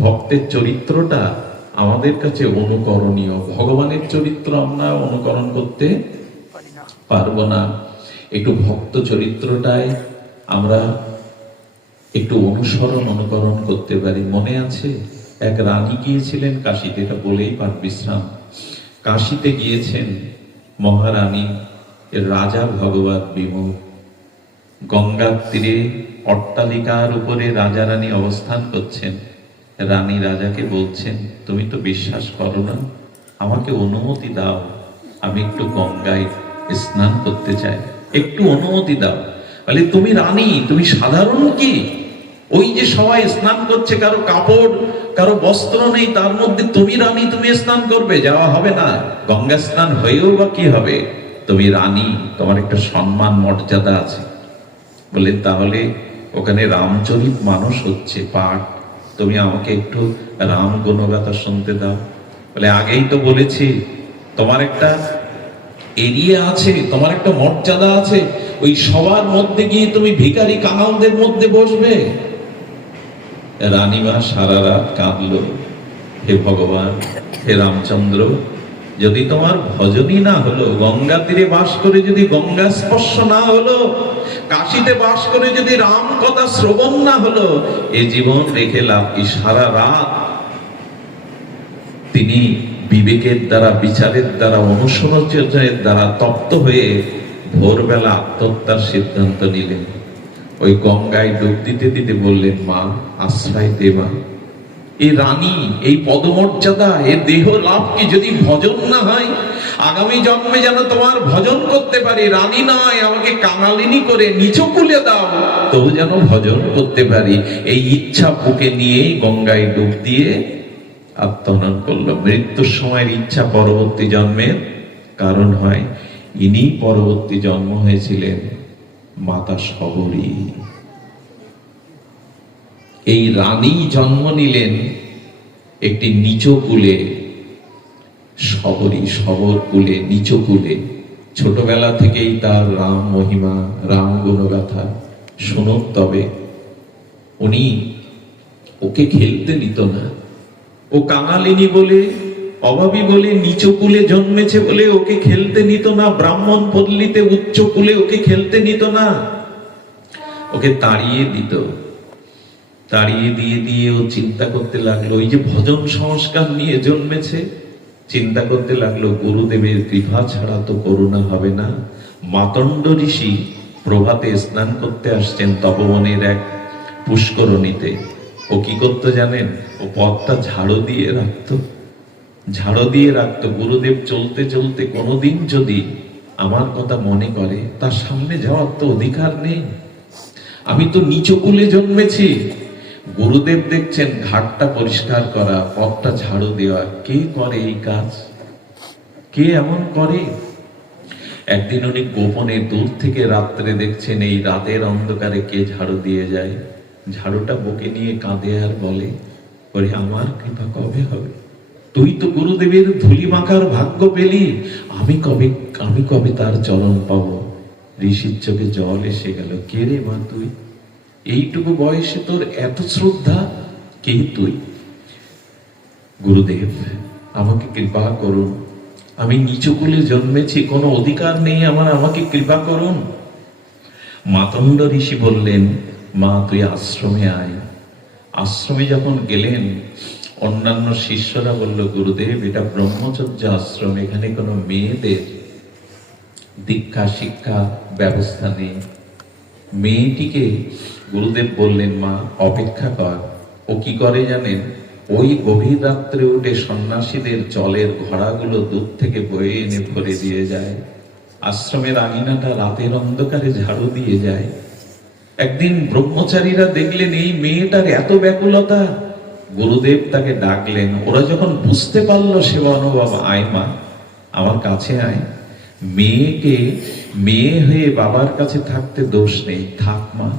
ভক্তের চরিত্রটা আমাদের কাছে অনুকরণীয়। ভগবানের চরিত্র আমরা অনুকরণ করতে পারব না। একটু ভক্ত চরিত্রটায় আমরা একটু অনুসরণ, অনুকরণ করতে পারি। মনে আছে? এক রানী গিয়েছিলেন কাশিতে, এটা বলেই পাঠ বিশ্রাম। কাশিতে গিয়েছেন মহারানী রাজা ভগবত বিমুখ গঙ্গার তীরে অট্টালিকার উপরে রাজা রানী অবস্থান করছেন। রানী রাজাকে বলছেন, তুমি তো বিশ্বাস করো না, আমাকে অনুমতি দাও। আমি একটু গঙ্গায় স্নান করতে চাই। একটু অনুমতি দাও। বলে, তুমি রানী, তুমি সাধারণ কি? ওই যে সবাই স্নান করছে, কারও কাপড়, কারও বস্ত্র নেই, তার মধ্যে তুমি রানী, তুমি স্নান করবে, যাওয়া হবে না। গঙ্গা স্নান হয়েও বা কি হবে? তুমি রানী, তোমার একটা সম্মান মর্যাদা আছে। বলে, তাহলে ওখানে রামচরিত মানুষ হচ্ছে পাঠ তুমি আমাকে একটু রাম গুণগাথা শুনতে দাও। বলে, আগেই তো বলেছি, তোমার একটা এরিয়া আছে, তোমার একটা মর্যাদা আছে, ওই সবার মধ্যে গিয়ে তুমি ভিখারি কামালদের মধ্যে বসবে। রানীমা সারা রাত কাঁদলো, হে ভগবান, হে রামচন্দ্র, যদি তোমার ভজনই না হলো, গঙ্গা তীরে বাস করে যদি গঙ্গা স্পর্শ না হলো কাশিতে বাস করে যদি রাম কথা শ্রবণ না হলো, এ জীবন রেখে লাভ কি সারা রাত? তিনি বিবেকের দ্বারা, বিচারের দ্বারা, অনুসরণের দ্বারা তপ্ত হয়ে ভোরবেলা আত্মহত্যার সিদ্ধান্ত নিলেন। ওই গঙ্গায় ডুব দিতে দিতে বললেন, মা, আশ্রয় দেবা এই রানী, এই পদমর্যাদা, এ দেহ লাভ কি যদি ভজন না হয়? আগামী জন্মে যেন তোমার ভজন করতে পারি। রানী নয়, আমাকে কাঙালিনী করে নিচু কুলে দাও। তবু যেন ভজন করতে পারি। এই ইচ্ছা বুকে নিয়েই গঙ্গায় ডুব দিয়ে আত্মহনন করল। মৃত্যুর সময়ের ইচ্ছা পরবর্তী জন্মের কারণ হয়। ইনি পরবর্তী জন্ম হয়েছিলেন মাতা সবরী এই রানী জন্ম নিলেন একটি নিচ সবরী সবর কুলে, নিচ কুলে। ছোটবেলা থেকেই তার রাম মহিমা, রাম গুণগাথা। শুনুক তবে, উনি ওকে খেলতে দিত না। ও কাঙালিনী বলে, অভাবী বলে, নিচ কুলে জন্মেছে বলে ওকে খেলতে নিত না। ব্রাহ্মণ পল্লীতে উচ্চ কুলে ওকে খেলতে নিত না। ওকে তাড়িয়ে দিত। তাড়িয়ে দিয়ে দিয়ে ও চিন্তা করতে লাগল ওই যে ভজন সংস্কার নিয়ে জন্মেছে চিন্তা করতে লাগল, গুরুদেবের কৃপা ছাড়া তো করুণা হবে না। মাতণ্ড ঋষি প্রভাতে স্নান করতে আসছেন তপবনের এক পুষ্করণীতে। ও কি করতো জানেন? ও পথটা ঝাড়ু দিয়ে রাখতো। ঝাড়ু দিয়ে রাখতো, গুরুদেব, চলতে চলতে কোনোদিন যদি আমার কথা মনে করে, তার সামনে যাওয়ার তো অধিকার নেই। আমি তো নিচু কুলে জন্মেছি। গুরুদেব দেখছেন ঘাটটা পরিষ্কার করা, পথটা ঝাড়ু দেওয়া। কে করে এই কাজ? কে এমন করে? একদিন উনি গোপনে দূর থেকে রাত্রে দেখছেন এই রাতের অন্ধকারে কে ঝাড়ু দিয়ে যায়। ঝাড়ুটা বুকে নিয়ে কাঁদে আর বলে আমার কৃপা কবে হবে? তুই তো গুরুদেবের ধুলি মাখার ভাগ্য পেলি। আমি কবে আমি কবে তার চরণ পাবো? ঋষির চোখে জল এসে গেল। কে রে মা তুই? এইটুকু বয়সে তোর এত শ্রদ্ধা? কে তুই? গুরুদেব, আমাকে কৃপা করুন। আমি নিচু কুলে জন্মেছি, কোনো অধিকার নেই আমার, আমাকে কৃপা করুন। মাতঙ্ড ঋষি বললেন, মা, তুই আশ্রমে আয়। আশ্রমে যখন গেলেন, অন্যান্য শিষ্যরা বলল, গুরুদেব, এটা ব্রহ্মচর্য আশ্রম, এখানে কোনো মেয়েদের দীক্ষা, শিক্ষা ব্যবস্থা নেই। মেয়েটিকে গুরুদেব বললেন, মা, অপেক্ষা কর। ও কি করে জানেন? ওই গভীর রাত্রে উঠে সন্ন্যাসীদের জলের ঘোড়াগুলো দূর থেকে বয়ে এনে ভরে দিয়ে যায়। আশ্রমের আঙিনাটা রাতের অন্ধকারে ঝাড়ু দিয়ে যায়। একদিন ব্রহ্মচারীরা দেখলেন, এই মেয়েটার এত ব্যাকুলতা। গুরুদেব তাকে ডাকলেন, ওরা যখন বুঝতে পারল, সেবা অনুভব আয় মা। আমার কাছে আয়। মেয়েকে মেয়ে হয়ে বাবার কাছে থাকতে দোষ নেই। থাক মা।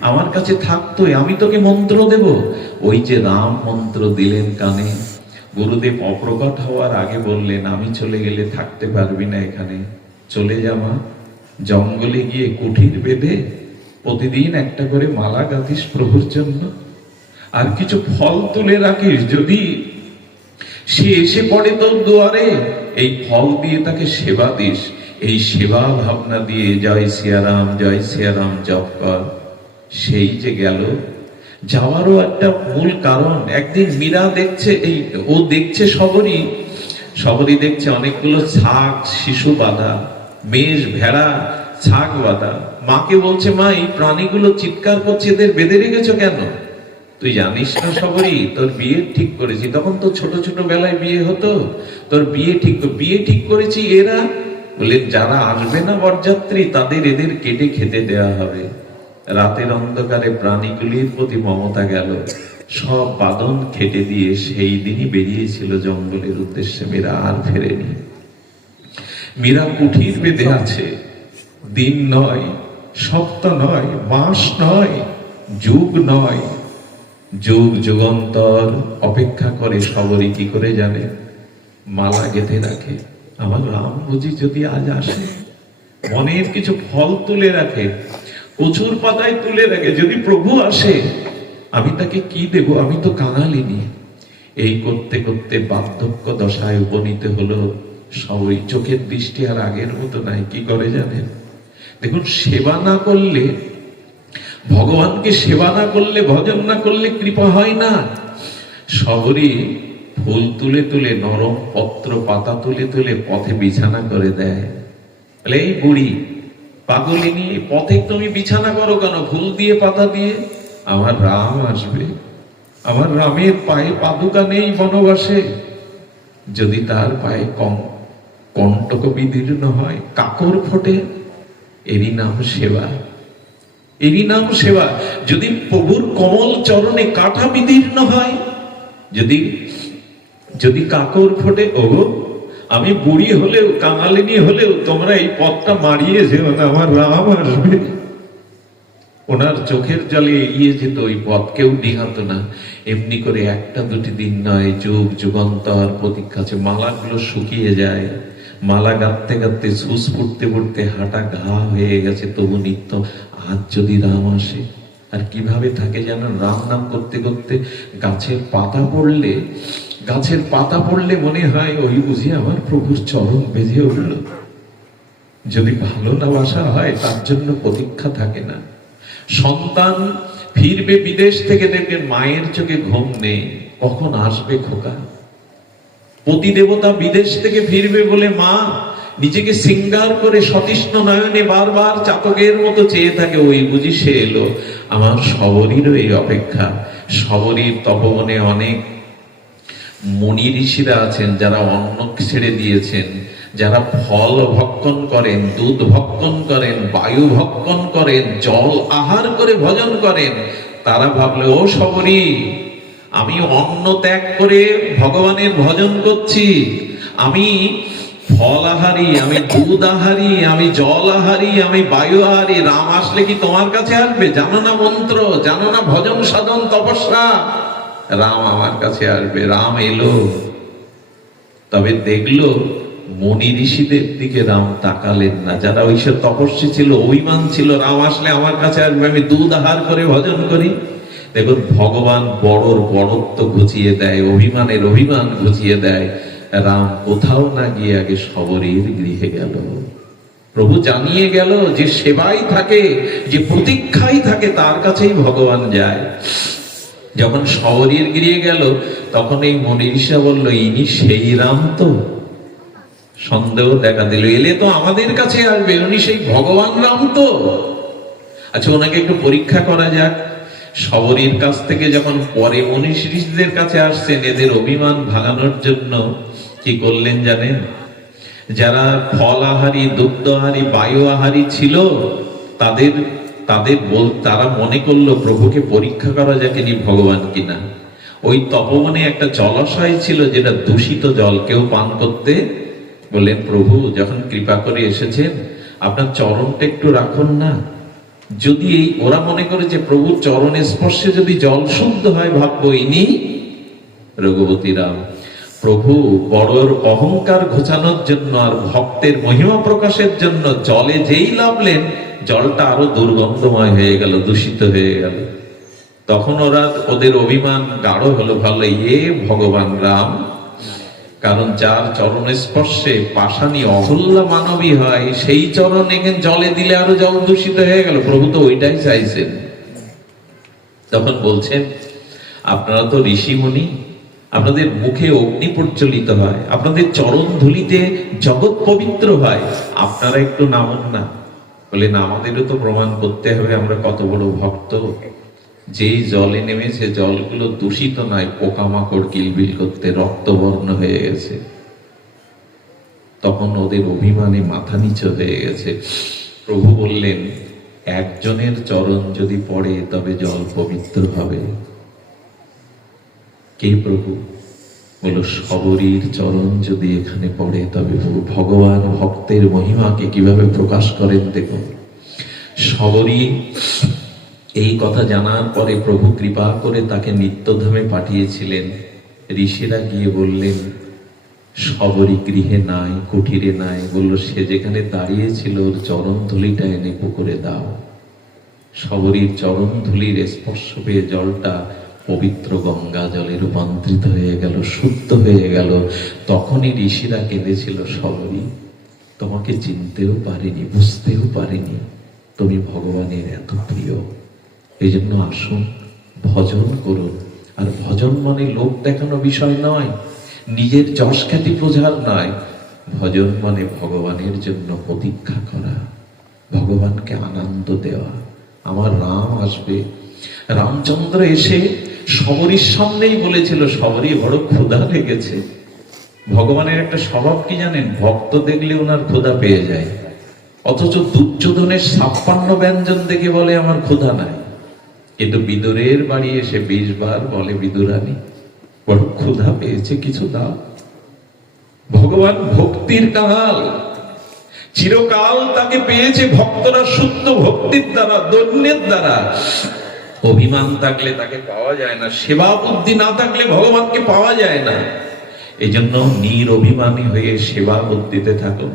আমার কাছে থাকতোই আমি তোকে মন্ত্র দেব। ওই যে রাম মন্ত্র দিলেন কানে। গুরুদেব অপ্রকট হওয়ার আগে বললেন, আমি চলে গেলে থাকতে পারবি না এখানে। চলে যাওয়া জঙ্গলে গিয়ে কুঠির বেঁধে প্রতিদিন একটা করে মালা গাঁথিস প্রভুর জন্য। আর কিছু ফল তুলে রাখিস যদি। সে এসে পড়ে তোর দুয়ারে। এই ফল দিয়ে তাকে সেবা দিস। এই সেবা ভাবনা দিয়ে জয় সিয়ারাম জয় সিয়ারাম জপ কর। সেই যে গেল, যাওয়ারও একটা মূল কারণ। একদিন মীরা দেখছে এই, ও দেখছে সবরই সবরই দেখছে অনেকগুলো ছাগ শিশু বাঁধা, মেষ, ভেড়া ছাগ বাঁধা। মাকে বলছে, মা, এই প্রাণীগুলো চিৎকার করছে, এদের বেঁধে রেখেছো কেন? তুই জানিস না সবরই তোর বিয়ে ঠিক করেছি। তখন তো ছোট ছোট বেলায় বিয়ে হতো। তোর বিয়ে ঠিক বিয়ে ঠিক করেছি এরা? বলে, যারা আসবে না বরযাত্রী, তাদের এদের কেটে খেতে দেওয়া হবে। রাতের অন্ধকারে প্রাণীগুলির প্রতি মমতা গেল। সব বাদন খেটে দিয়ে সেই দিনই বেরিয়েছিল জঙ্গলের উদ্দেশ্যে মেয়েরা আর ফেরেনি। মীরা কুঠির বেঁধে আছে। দিন নয়, সপ্তাহ নয়, মাস নয়, যুগ নয়। যুগ যুগান্তর অপেক্ষা করে সবরই কি করে জানে? মালা গেঁথে রাখে। আমার রাম বুঝি যদি আজ আসে? মনের কিছু ফল তুলে রাখে। কচুর পাতায় তুলে রাখে। যদি প্রভু আসে, আমি তাকে কি দেব? আমি তো কাঙালিনি এই করতে করতে বার্ধক্য দশায় উপনীত হলো সবই। চোখের দৃষ্টি আর আগের মতো নাই। কি করে জানেন? দেখুন, সেবা না করলে ভগবানকে সেবা না করলে, ভজন না করলে কৃপা হয় না। সবরই ফুল তুলে তুলে, নরম পত্র, পাতা তুলে তুলে পথে বিছানা করে দেয়। এই বুড়ি পাগলিনী পথে তুমি বিছানা করো কেন? ফুল দিয়ে, পাতা দিয়ে? আমার রাম আসবে। আমার রামের পায়ে পাদুকা নেই বনবাসে। যদি তার পায়ে কম কণ্টক বিদীর্ণ হয়, কাকর ফোটে, এরই নাম সেবা। এরই নাম সেবা। যদি প্রভুর কমল চরণে কাঠা বিদীর্ণ হয়, যদি যদি কাকর ফোটে, ওগো, আমি বুড়ি হলেও, কাঙালিনী হলেও তোমরা এই পথটা মারিয়ে যেও না, আমার রাম আসবে। ওনার চোখের জলে এগিয়ে যেত, ওই পথ কেউ ডিঙাতো না। এমনি করে একটা দুটি দিন নয়, যুগ যুগান্তর প্রতীক্ষা মালাগুলো শুকিয়ে যায়। মালা গাঁথতে গাঁথতে, সুস পড়তে পড়তে হাঁটা ঘা হয়ে গেছে। তবু নিত্য আজ যদি রাম আসে, আর কীভাবে থাকে যেন রাম নাম করতে করতে গাছের পাতা পড়লে, গাছের পাতা পড়লে মনে হয় ওই বুঝি আমার প্রভুর চরণ বেঁধে উঠল। যদি ভালো না বাসা হয়, তার জন্য প্রতীক্ষা থাকে না। সন্তান ফিরবে বিদেশ থেকে দেখবেন মায়ের চোখে ঘুম নেই। কখন আসবে খোকা? পতি দেবতা বিদেশ থেকে ফিরবে বলে মা নিজেকে সিঙ্গার করে সতীষ্ণ নয়নে বারবার চাতকের মতো চেয়ে থাকে ওই বুঝি সে এলো। আমার সবরীরও এই অপেক্ষা। সবরীর তপবনে অনেক মনি ঋষিরা আছেন, যারা অন্ন ছেড়ে দিয়েছেন, যারা ফল ভক্ষণ করেন, দুধ ভক্ষণ করেন, বায়ু ভক্ষণ করেন, জল আহার করে ভজন করেন, তারা ভাবলে, ও সবরী আমি অন্ন ত্যাগ করে ভগবানের ভজন করছি। আমি ফল আহারি, আমি দুধ আহারি, আমি জল আহারি, আমি বায়ু আহারি। রাম আসলে কি তোমার কাছে আসবে? জানো না মন্ত্র, জানো না ভজন সাধন তপস্যা? রাম আমার কাছে আসবে, রাম এলো। তবে দেখল মনি ঋষিদের দিকে রাম তাকালেন না। যারা ওইসব তপস্বী ছিল, অভিমান ছিল, রাম আসলে আমার কাছে আসবে, আমি দুধ আহার করে ভজন করি। দেখুন, ভগবান বড়র বড়ত্ব ঘুচিয়ে দেয়, অভিমানের অভিমান ঘুচিয়ে দেয়। রাম কোথাও না গিয়ে আগে সবরীর গৃহে গেল। প্রভু জানিয়ে গেল যে সেবাই থাকে, যে প্রতীক্ষাই থাকে, তার কাছেই ভগবান যায়। যখন শহরের গিরিয়ে গেল, তখন এই মনীষা বলল, ইনি সেই রাম তো। সন্দেহ দেখা দিল, এলে তো আমাদের কাছে আসবে উনি সেই ভগবান রাম তো। আচ্ছা ওনাকে একটু পরীক্ষা করা যাক। সবরীর কাছ থেকে যখন পরে মনীষীদের কাছে আসছেন, এদের অভিমান ভাঙানোর জন্য কি করলেন জানেন? যারা ফল আহারি দুগ্ধ আহারি বায়ু আহারি ছিল, তাদের তাদের বল, তারা মনে করল প্রভুকে পরীক্ষা করা যাক ইনি ভগবান কিনা। ওই তপবনে একটা জলাশয় ছিল যেটা দূষিত জল। কেউ পান করতে বললেন, প্রভু, যখন কৃপা করে এসেছেন, আপনার চরণটা একটু রাখুন না। যদি এই ওরা মনে করে যে প্রভুর চরণের স্পর্শে যদি জল শুদ্ধ হয়, ভাববো ইনি রঘুপতি রাম। প্রভু, বড়র অহংকার ঘোচানোর জন্য আর ভক্তের মহিমা প্রকাশের জন্য জলে যেই নামলেন জলটা আরও দুর্গন্ধময় হয়ে গেল, দূষিত হয়ে গেল। তখন ওরা ওদের অভিমান গাঢ় হলো, ভালো, এ ভগবান রাম। কারণ যার চরণ স্পর্শে পাশানি অহল্লা মানবী হয়, সেই চরণ এখানে জলে দিলে আরও জল দূষিত হয়ে গেল। প্রভু তো ওইটাই চাইছেন। তখন বলছেন, আপনারা তো ঋষিমুনি, আপনাদের মুখে অগ্নি প্রজ্বলিত হয়, আপনাদের চরণ ধুলিতে জগৎ পবিত্র হয়, আপনারা একটু নামুন না। বলেন আমাদেরও তো প্রমাণ করতে হবে, আমরা কত বড় ভক্ত। যেই জলে নেমেছে জলগুলো দূষিত নয়, পোকামাকড়, কিলবিল করতে রক্তবর্ণ হয়ে গেছে। তখন ওদের অভিমানে মাথা নিচু হয়ে গেছে। প্রভু বললেন, একজনের চরণ যদি পড়ে, তবে জল পবিত্র হবে। কে প্রভু? বলো সবরীর চরণ যদি এখানে পড়ে, তবে ভগবান ভক্তের মহিমাকে কীভাবে প্রকাশ করেন দেখুন। সবরী এই কথা জানার পরে প্রভু কৃপা করে তাকে নিত্যধামে পাঠিয়েছিলেন। ঋষিরা গিয়ে বললেন সবরই গৃহে নাই, কুঠিরে নাই। বলল, সে যেখানে দাঁড়িয়েছিল, ওর চরণ ধুলিটা এনে পুকুরে দাও। সবরীর চরণ ধুলির স্পর্শ পেয়ে জলটা পবিত্র গঙ্গা জলে রূপান্তরিত হয়ে গেল, শুদ্ধ হয়ে গেল। তখনই ঋষিরা কেঁদেছিল সবরী তোমাকে চিনতেও পারিনি, বুঝতেও পারিনি। তুমি ভগবানের এত প্রিয়। এই জন্য আসুন, ভজন করুন। আর ভজন মানে লোক দেখানো বিষয় নয়, নিজের যশ খ্যাতি প্রচার নয়। ভজন মানে ভগবানের জন্য প্রতীক্ষা করা, ভগবানকে আনন্দ দেওয়া। আমার রাম আসবে। রামচন্দ্র এসে সবরীর সামনেই বলেছিল সবরই বড় ক্ষুধা লেগেছে। ভগবানের একটা স্বভাব কি জানেন? ভক্ত দেখলে ওনার ক্ষুধা পেয়ে যায়। অথচ দুর্যোধনের ছাপ্পান্ন ব্যঞ্জন দেখে বলে, আমার ক্ষুধা নাই। কিন্তু বিদুরের বাড়ি এসে বিশ বার বলে, বিদুরানী, বড় ক্ষুধা পেয়েছে কিছু দাও। ভগবান ভক্তির কাল চিরকাল তাকে পেয়েছে ভক্তরা শুদ্ধ ভক্তির দ্বারা, দৈন্যের দ্বারা। অভিমান থাকলে তাকে পাওয়া যায় না, সেবা বুদ্ধি না থাকলে ভগবানকে পাওয়া যায় না। এই জন্য নির অভিমানী হয়ে সেবা বুদ্ধিতে থাকুন।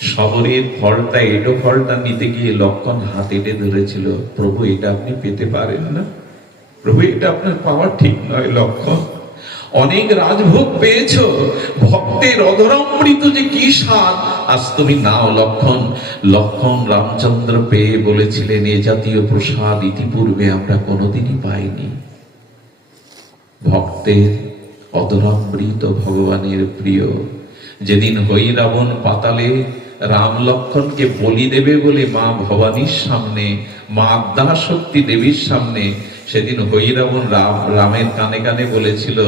সবরের ফলটা এটো ফলটা নিতে গিয়ে লক্ষণ হাত এটে ধরেছিল, প্রভু, এটা আপনি পেতে পারেন না। প্রভু, এটা আপনার পাওয়া ঠিক নয় লক্ষণ। অনেক রাজভোগ পেয়েছ। ভক্তের অধরামৃত যে কি স্বাদ, আজ তুমি নাও লক্ষণ। লক্ষণ রামচন্দ্র পেয়ে বলেছিলেন, এ জাতীয় প্রসাদ ইতিপূর্বে আমরা কোনোদিনই পাইনি। ভক্তের অধরামৃত ভগবানের প্রিয়, যেদিন হই রাবণ পাতালে রাম লক্ষণকে বলি দেবে বলে মা ভবানীর সামনে, মা আদ্যা শক্তি দেবীর সামনে। সেদিন হই রাম, রামের কানে কানে বলেছিল,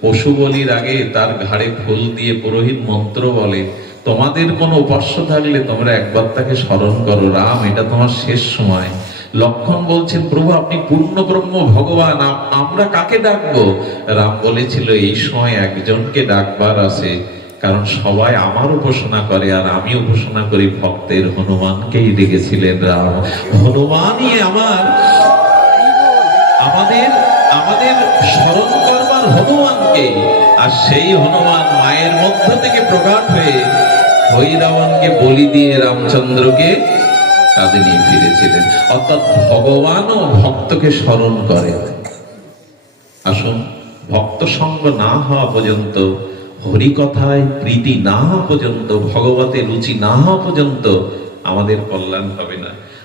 পশু বলির আগে তার ঘাড়ে ফুল দিয়ে পুরোহিত মন্ত্র বলে, তোমাদের কোনো উপাস্য থাকলে তোমরা একবার তাকে স্মরণ করো। রাম, এটা তোমার শেষ সময়। লক্ষণ বলছেন, প্রভু, আপনি পূর্ণ ব্রহ্ম ভগবান আমরা কাকে ডাকবো? রাম বলেছিল, এই সময় একজনকে ডাকবার আছে। কারণ সবাই আমার উপাসনা করে আর আমি উপাসনা করি, ভক্তের হনুমানকেই ডেকেছিলেন রাম। হনুমানই আমার, আমাদের আমাদের স্মরণ করবার হনুমানকে আর সেই হনুমান মায়ের মধ্য থেকে প্রকাট হয়ে হরিরাবণকে বলি দিয়ে রামচন্দ্রকে কাঁধে নিয়ে ফিরেছিলেন। অর্থাৎ ভগবানও ভক্তকে স্মরণ করেন। আসুন ভক্ত সঙ্গ না হওয়া পর্যন্ত হরি কথায় প্রীতি না হওয়া পর্যন্ত, ভগবতে রুচি না হওয়া পর্যন্ত আমাদের কল্যাণ হবে না।